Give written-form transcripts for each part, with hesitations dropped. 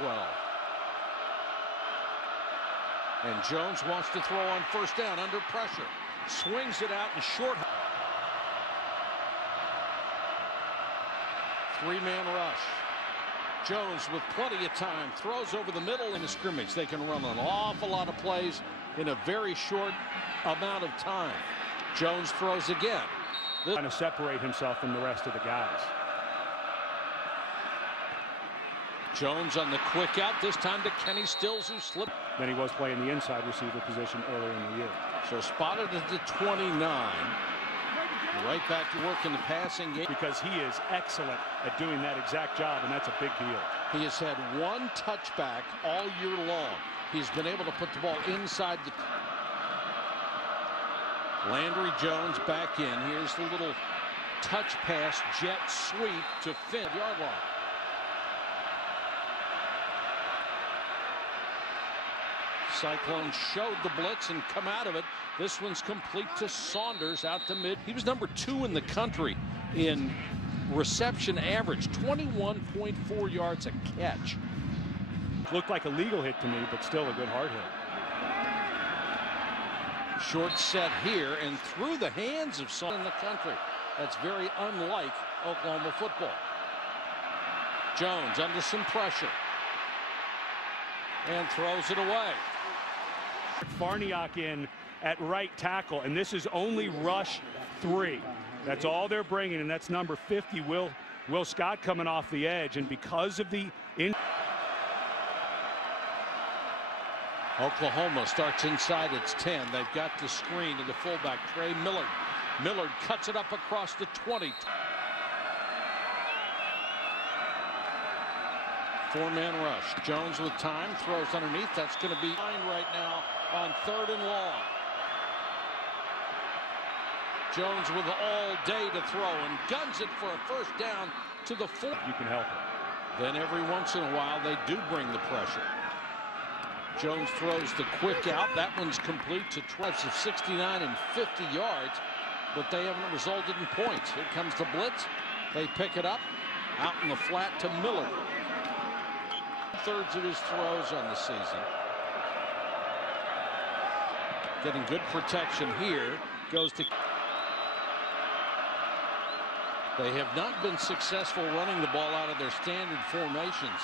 12. And Jones wants to throw on first down under pressure. Swings it out in short. Three-man rush. Jones with plenty of time throws over the middle in a scrimmage. They can run an awful lot of plays in a very short amount of time. Jones throws again. Trying to separate himself from the rest of the guys. Jones on the quick out, this time to Kenny Stills, who slipped. Then he was playing the inside receiver position earlier in the year. So spotted at the 29. Right back to work in the passing game. Because he is excellent at doing that exact job, and that's a big deal. He has had one touchback all year long. He's been able to put the ball inside the... Landry Jones back in. Here's the little touch pass, jet sweep to Finn, yard line. Cyclones showed the blitz and come out of it. This one's complete to Saunders out to mid. He was number 2 in the country in reception average, 21.4 yards a catch. Looked like a legal hit to me, but still a good hard hit. Short set here and through the hands of someone in the country. That's very unlike Oklahoma football. Jones under some pressure and throws it away. Farniok in at right tackle, and this is only rush 3. That's all they're bringing, and that's number 50, Will Scott, coming off the edge. And because of the Oklahoma starts inside its 10. They've got the screen to the fullback, Trey Millard. Millard cuts it up across the 20. Four-man rush. Jones with time, throws underneath. That's going to be behind right now on 3rd and long. Jones with all day to throw and guns it for a first down to the 4. You can help it. Then every once in a while they do bring the pressure. Jones throws the quick out. That one's complete to drives of 69 and 50 yards, but they haven't resulted in points. Here comes the blitz. They pick it up out in the flat to Miller. 2/3 of his throws on the season. Getting good protection here. Goes to... They have not been successful running the ball out of their standard formations.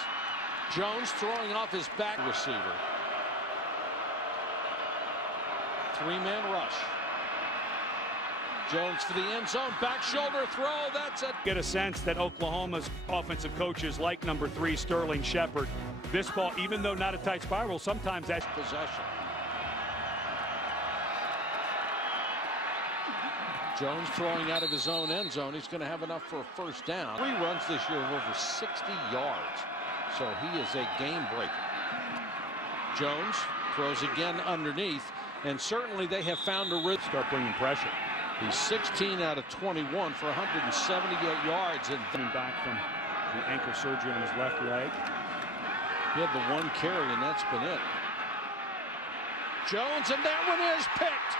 Jones throwing off his back receiver. Three-man rush. Jones for the end zone, back shoulder throw. That's it. Get a sense that Oklahoma's offensive coaches like number 3 Sterling Shepard. This ball, even though not a tight spiral, sometimes that's possession. Jones throwing out of his own end zone. He's going to have enough for a first down. 3 runs this year of over 60 yards. So he is a game breaker. Jones throws again underneath, and certainly they have found a rhythm. Start bringing pressure. He's 16 out of 21 for 178 yards. And back from the ankle surgery on his left leg. He had the 1 carry, and that's been it. Jones, and that one is picked.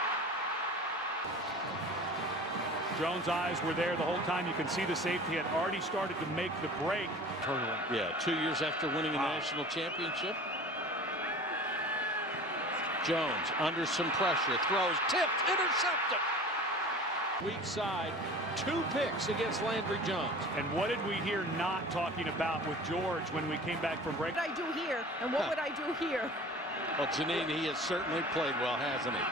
Jones' eyes were there the whole time. You can see the safety had already started to make the break. Yeah, 2 years after winning a national championship. Jones under some pressure, throws, tipped, intercepted. Weak side, 2 picks against Landry Jones. And what did we hear not talking about with George when we came back from break? What would I do here, and what would I do here? Well, Janine, he has certainly played well, hasn't he?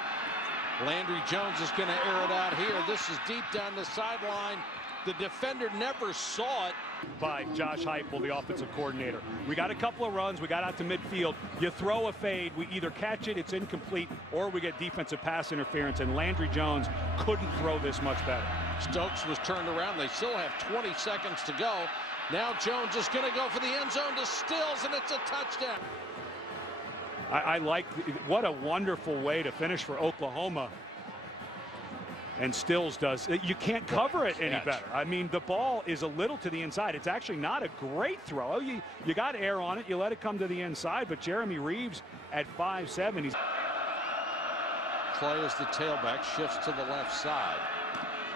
Landry Jones is going to air it out here. This is deep down the sideline. The defender never saw it. By Josh Heupel, the offensive coordinator. We got a couple of runs. We got out to midfield. You throw a fade. We either catch it, it's incomplete, or we get defensive pass interference. And Landry Jones couldn't throw this much better. Stokes was turned around. They still have 20 seconds to go. Now Jones is going to go for the end zone to Stills, and it's a touchdown. I like, what a wonderful way to finish for Oklahoma. And Stills does. You can't cover it any better. I mean, the ball is a little to the inside. It's actually not a great throw. You got air on it. You let it come to the inside. But Jeremy Reeves at 5'7". He's... Clay is the tailback, shifts to the left side.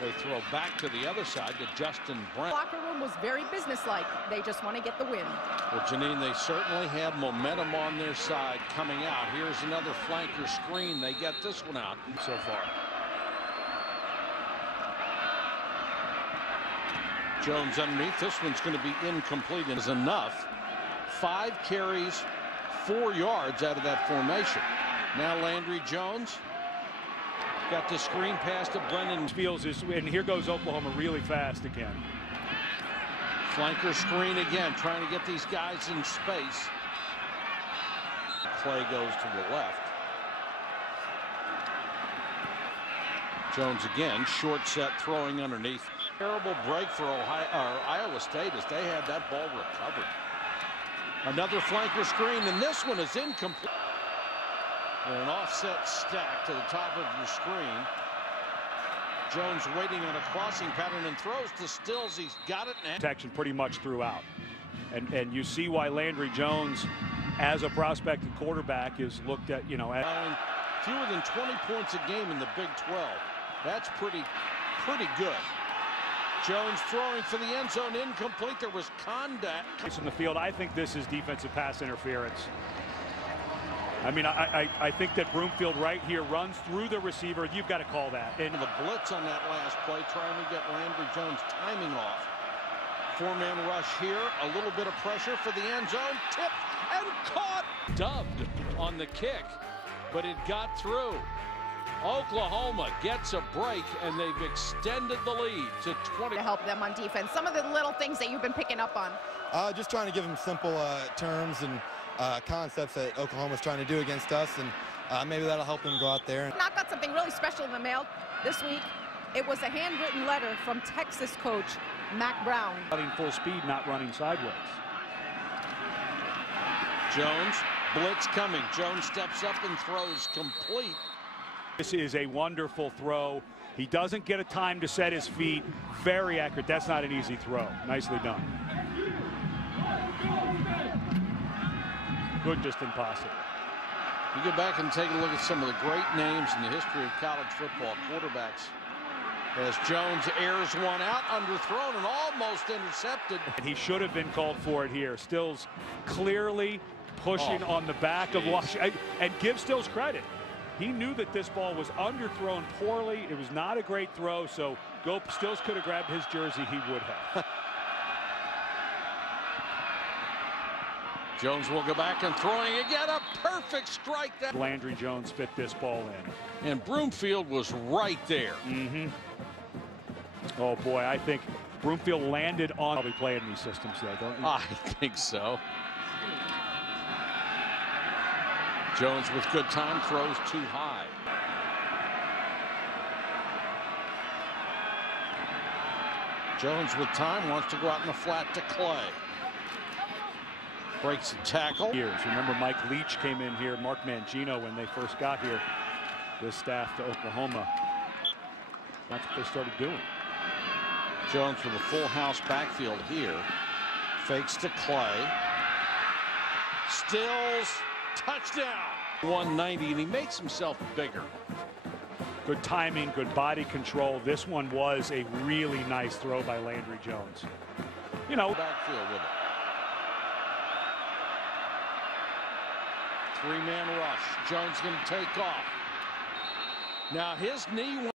They throw back to the other side to Justin Brent. The locker room was very businesslike. They just want to get the win. Well, Janine, they certainly have momentum on their side coming out. Here's another flanker screen. They get this one out so far. Jones underneath. This one's going to be incomplete. Is enough. 5 carries, 4 yards out of that formation. Now Landry Jones got the screen pass to Brennan. Feels is, and here goes Oklahoma really fast again. Flanker screen again, trying to get these guys in space. Play goes to the left. Jones again, short set, throwing underneath. Terrible break for Iowa State as they had that ball recovered. Another flanker screen, and this one is incomplete. An offset stack to the top of your screen. Jones waiting on a crossing pattern and throws to Stills. He's got it. Protection pretty much throughout. And you see why Landry Jones, as a prospected quarterback, is looked at, you know, as fewer than 20 points a game in the Big 12. That's pretty good. Jones throwing for the end zone, incomplete. There was contact. In the field, I think this is defensive pass interference. I mean, I think that Broomfield right here runs through the receiver. You've got to call that. And the blitz on that last play, trying to get Landry Jones timing off. 4-man rush here. A little bit of pressure for the end zone. Tipped and caught. Dubbed on the kick, but it got through. Oklahoma gets a break, and they've extended the lead to 20. To help them on defense. Some of the little things that you've been picking up on. Just trying to give them simple terms and concepts that Oklahoma's trying to do against us, and maybe that'll help them go out there. Not got something really special in the mail this week. It was a handwritten letter from Texas coach Mac Brown. Running full speed, not running sideways. Jones, blitz coming. Jones steps up and throws complete. This is a wonderful throw. He doesn't get a time to set his feet. Very accurate. That's not an easy throw. Nicely done. Good, just impossible. You go back and take a look at some of the great names in the history of college football quarterbacks. As Jones airs one out, underthrown and almost intercepted. And he should have been called for it here. Stills clearly pushing on the back of Washington. And give Stills credit. He knew that this ball was underthrown poorly. It was not a great throw, so Stills could have grabbed his jersey. He would have. Jones will go back and throwing again. A perfect strike. That Landry Jones fit this ball in. And Broomfield was right there. Oh, boy, I think Broomfield landed on. Probably play in these systems, though, don't you? I think so. Jones with good time, throws too high. Jones with time, wants to go out in the flat to Clay. Breaks a tackle. Remember Mike Leach came in here, Mark Mangino, when they first got here, this staff to Oklahoma. That's what they started doing. Jones with a full house backfield here. Fakes to Clay. Stills. Touchdown. 190, and he makes himself bigger. Good timing, good body control. This one was a really nice throw by Landry Jones. You know, backfield with it. 3-man rush. Jones going to take off. Now his knee